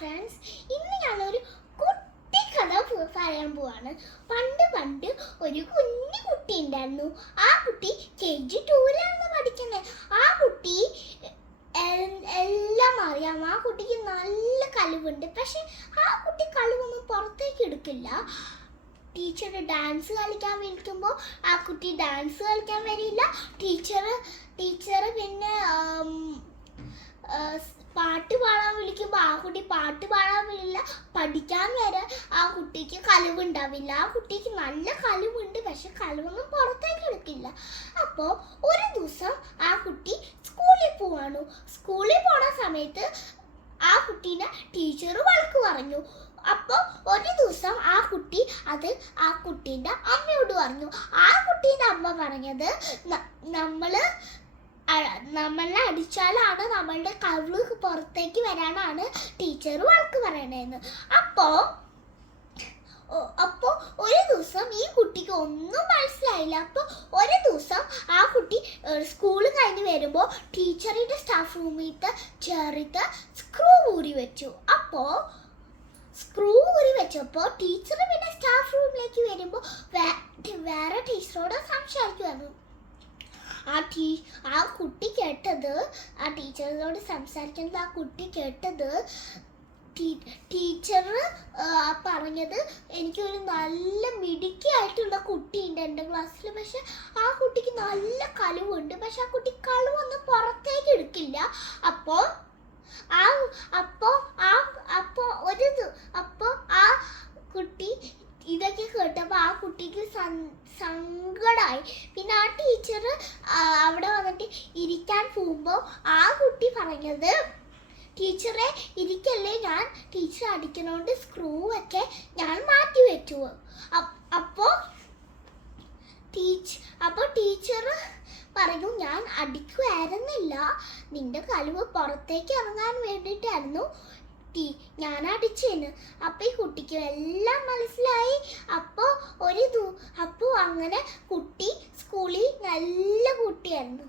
Friends ഇന്ന് ഞാനൊരു കുട്ടി കഥ പറയാൻ പോവാണ്. പണ്ട് പണ്ട് ഒരു കുഞ്ഞു കുട്ടി ഉണ്ടായിരുന്നു. ആ കുട്ടി കെ ജി ടൂലാണ് പഠിക്കുന്നത്. ആ കുട്ടി എല്ലാം അറിയാം. ആ കുട്ടിക്ക് നല്ല കഴിവുണ്ട് പക്ഷെ ആ കുട്ടി കഴിവൊന്നും പുറത്തേക്ക് എടുക്കില്ല. ടീച്ചർ ഡാൻസ് കളിക്കാൻ വിളിക്കുമ്പോൾ ആ കുട്ടി ഡാൻസ് കളിക്കാൻ വരില്ല. ടീച്ചർ ടീച്ചർ പിന്നെ പാടാൻ വിളിക്കുമ്പോൾ ആ കുട്ടി പാട്ട് പാടാൻ വരില്ല. പഠിക്കാൻ വരെ ആ കുട്ടിക്ക് കഴിവുണ്ടാവില്ല ആ കുട്ടിക്ക് നല്ല കഴിവുണ്ട് പക്ഷെ കഴിവൊന്നും പുറത്തേക്ക് എടുക്കില്ല. അപ്പോൾ ഒരു ദിവസം ആ കുട്ടി സ്കൂളിൽ പോവാണ്. സ്കൂളിൽ പോണ സമയത്ത് ആ കുട്ടീനെ ടീച്ചർ വഴക്ക് പറഞ്ഞു. അപ്പോൾ ഒരു ദിവസം ആ കുട്ടി അത് ആ കുട്ടീന്റെ അമ്മയോട് പറഞ്ഞു. ആ കുട്ടീന്റെ അമ്മ പറഞ്ഞത് ന- നമ്മൾ അടിച്ചാലാണ് നമ്മളുടെ കവിൾ പുറത്തേക്ക് വരാനാണ് ടീച്ചർ വഴക്ക് പറയണതെന്ന് അപ്പോൾ അപ്പോൾ ഒരു ദിവസം ഈ കുട്ടിക്ക് ഒന്നും മനസ്സിലായില്ല. അപ്പോ ഒരു ദിവസം ആ കുട്ടി സ്കൂൾ കഴിഞ്ഞ് വരുമ്പോൾ ടീച്ചറിന്റെ സ്റ്റാഫ് റൂമിലത്തെ ചേറിത്ത് സ്ക്രൂ ഊരി വെച്ചു. അപ്പോ സ്ക്രൂ ഊരി വെച്ചപ്പോൾ ടീച്ചർ പിന്നെ സ്റ്റാഫ് റൂമിലേക്ക് വരുമ്പോൾ വേറെ ടീച്ചറോട് സംസാരിക്കുമായിരുന്നു ആ ടീ ആ കുട്ടി കേട്ടത് ആ ടീച്ചറിനോട് സംസാരിക്കുന്നത് ആ കുട്ടി കേട്ടത് ടീച്ചർ പറഞ്ഞത് എനിക്കൊരു നല്ല മിടുക്കിയായിട്ടുള്ള കുട്ടിയുണ്ട് എന്റെ ക്ലാസ്സിൽ. പക്ഷെ ആ കുട്ടിക്ക് നല്ല കഴിവുണ്ട് പക്ഷെ ആ കുട്ടി കഴിവൊന്നും പുറത്തേക്ക് എടുക്കില്ല. അപ്പോൾ ആ അപ്പോൾ ആ അപ്പോൾ ഒരു അപ്പോൾ ആ കുട്ടി കുട്ടിക്ക് സങ്കടമായി പിന്നെ ആ ടീച്ചർ അവിടെ വന്നിട്ട് ഇരിക്കാൻ പോകുമ്പോൾ ആ കുട്ടി പറഞ്ഞത് ടീച്ചറെ ഇരിക്കല്ലേ ഞാൻ? ടീച്ചർ അടിക്കണോണ്ട് സ്ക്രൂ ഒക്കെ ഞാൻ മാറ്റി വെച്ചു. അപ്പ്- അപ്പോൾ ടീച്ച് അപ്പോൾ ടീച്ചർ പറഞ്ഞു ഞാൻ അടിക്കുമായിരുന്നില്ല നിന്റെ കഴിവ് പുറത്തേക്ക് ഇറങ്ങാൻ വേണ്ടിയിട്ടായിരുന്നു. ടീ ഞാൻ അടിച്ചേന് അപ്പോൾ ഈ കുട്ടിക്ക് എല്ലാം മനസ്സിലായി. അപ്പോൾ ഒരു അപ്പോൾ അങ്ങനെ കുട്ടി സ്കൂളിൽ നല്ല കുട്ടിയായിരുന്നു.